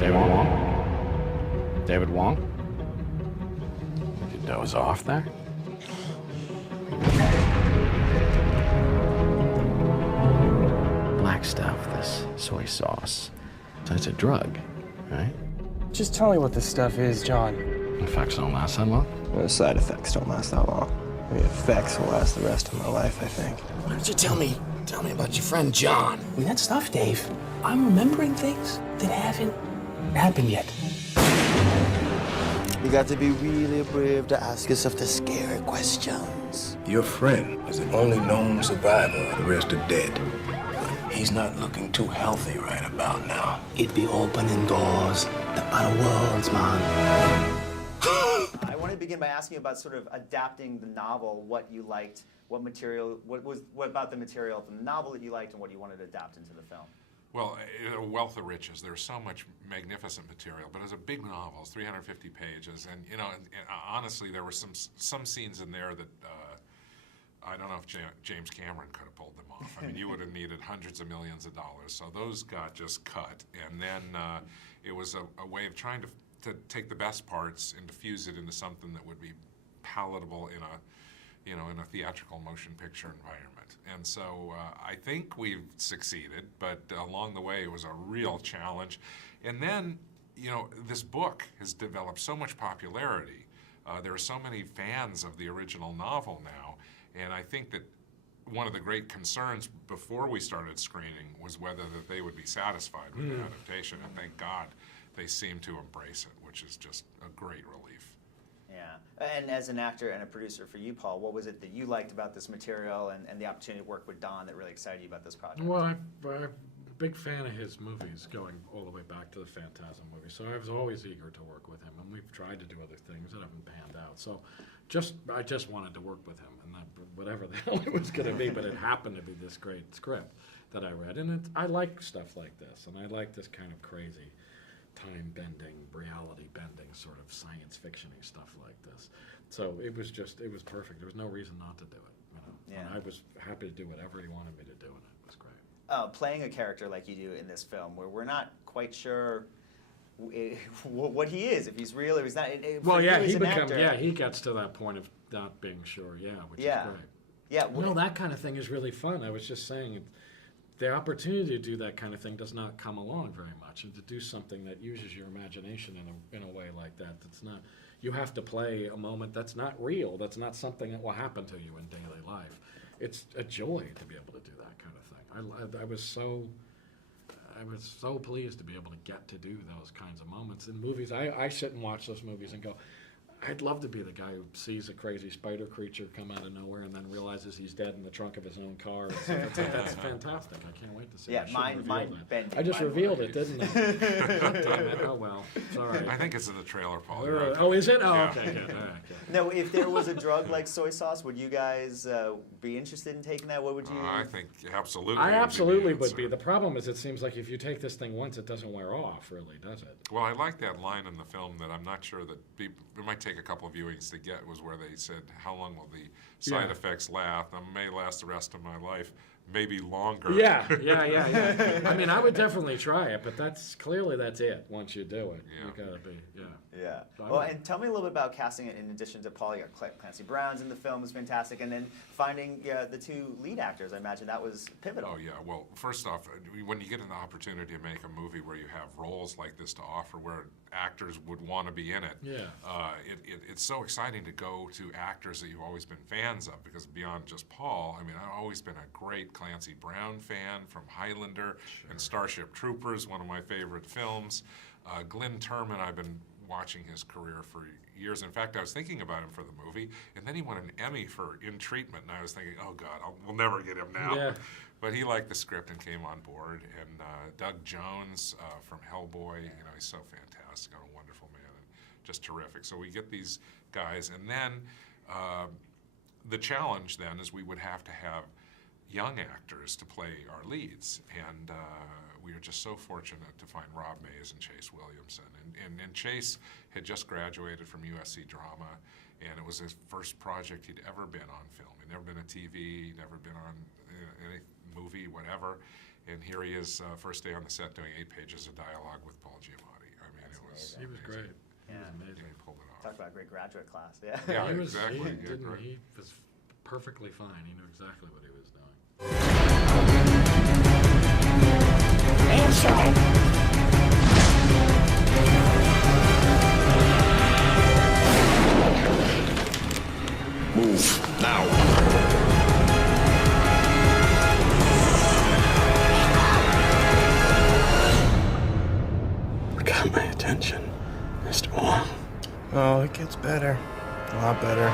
David Wong? David Wong? Did you doze off there? Black stuff, this soy sauce. So it's a drug, right? Just tell me what this stuff is, John. Effects don't last that long. The side effects don't last that long. The effects will last the rest of my life, I think. Why don't you tell me about your friend John? I mean, that stuff, Dave. I'm remembering things that haven't happened yet. You got to be really brave to ask yourself the scary questions. Your friend is the only known survivor. The rest are dead. He's not looking too healthy right about now. It'd be opening doors to other worlds, man. I want to begin by asking you about sort of adapting the novel, what you liked, what about the material from the novel that you liked and what you wanted to adapt into the film? Well, a wealth of riches. There's so much magnificent material, but it's a big novel. It's 350 pages, and you know, and honestly, there were some scenes in there that I don't know if James Cameron could have pulled them off. I mean, you would have needed hundreds of millions of dollars. So those got just cut, and then it was a way of trying to take the best parts and diffuse it into something that would be palatable in a theatrical motion picture environment. And so I think we've succeeded, but along the way it was a real challenge. And then, you know, this book has developed so much popularity. There are so many fans of the original novel now, and I think that one of the great concerns before we started screening was whether that they would be satisfied with the adaptation, and thank God they seem to embrace it, which is just a great relief. Yeah, and as an actor and a producer for you, Paul, what was it that you liked about this material and the opportunity to work with Don that really excited you about this project? Well, I'm a big fan of his movies, going all the way back to the Phantasm movies, so I was always eager to work with him, and we've tried to do other things that haven't panned out. So I just wanted to work with him, and whatever the hell it was going to be, but it happened to be this great script that I read, and I like stuff like this, and I like this kind of crazy time-bending, reality-bending sort of science fiction-y stuff like this. So it was perfect. There was no reason not to do it. You know? Yeah. And I was happy to do whatever he wanted me to do, and it was great. Playing a character like you do in this film, where we're not quite sure what he is, if he's real or he's not. Well, yeah, he gets to that point of not being sure, which is great. Yeah, well, that kind of thing is really fun. I was just saying, the opportunity to do that kind of thing does not come along very much, and to do something that uses your imagination in a way like that, that's not, you have to play a moment that's not real, that's not something that will happen to you in daily life. It's a joy to be able to do that kind of thing. I was so pleased to be able to get to do those kinds of moments in movies. I sit and watch those movies and go, I'd love to be the guy who sees a crazy spider creature come out of nowhere and then realizes he's dead in the trunk of his own car. That's fantastic. I can't wait to see it. Yeah, mind bending. I just revealed it, didn't I? God damn it. Oh, well. Sorry. I think it's in the trailer, Paul. Oh, is it? Oh, yeah. okay, good. All right, good. No, if there was a drug like soy sauce, would you guys be interested in taking that? What would you? I think absolutely. I absolutely would be. The problem is it seems like if you take this thing once, it doesn't wear off, really, does it? Well, I like that line in the film that I'm not sure that people, it might take a couple of viewings to get, was where they said, how long will the side effects last? I may last the rest of my life, maybe longer. Yeah. I mean, I would definitely try it, but that's it. Once you do it, you gotta be, Yeah. Well, and tell me a little bit about casting it. In addition to Paul, you got Clancy Brown's in the film, is fantastic, and then finding the two lead actors. I imagine that was pivotal. Oh yeah. Well, first off, when you get an opportunity to make a movie where you have roles like this to offer, where actors would want to be in it, it's so exciting to go to actors that you've always been fans of, because beyond just Paul, I mean, I've always been a great Clancy Brown fan from Highlander and Starship Troopers, one of my favorite films. Glenn Turman, I've been watching his career for years. In fact, I was thinking about him for the movie, and then he won an Emmy for In Treatment, and I was thinking, oh God, we'll never get him now. Yeah. But he liked the script and came on board. And Doug Jones from Hellboy, he's so fantastic, a wonderful man, and just terrific. So we get these guys, and then the challenge then is we would have to have young actors to play our leads, and we were just so fortunate to find Rob Mays and Chase Williamson. And Chase had just graduated from USC Drama, and it was his first project he'd ever been on film. He'd never been on TV, never been on any movie, whatever. And here he is, first day on the set, doing 8 pages of dialogue with Paul Giamatti. I mean, it was He was amazing. great. Yeah. He was amazing. He pulled it off. Talk about a great graduate class. Yeah. Yeah, He was, exactly. He, Yeah, didn't, great. he was perfectly fine. He knew exactly what he was doing. Move now. Got my attention, Mr. Wong. Oh, it gets better. A lot better.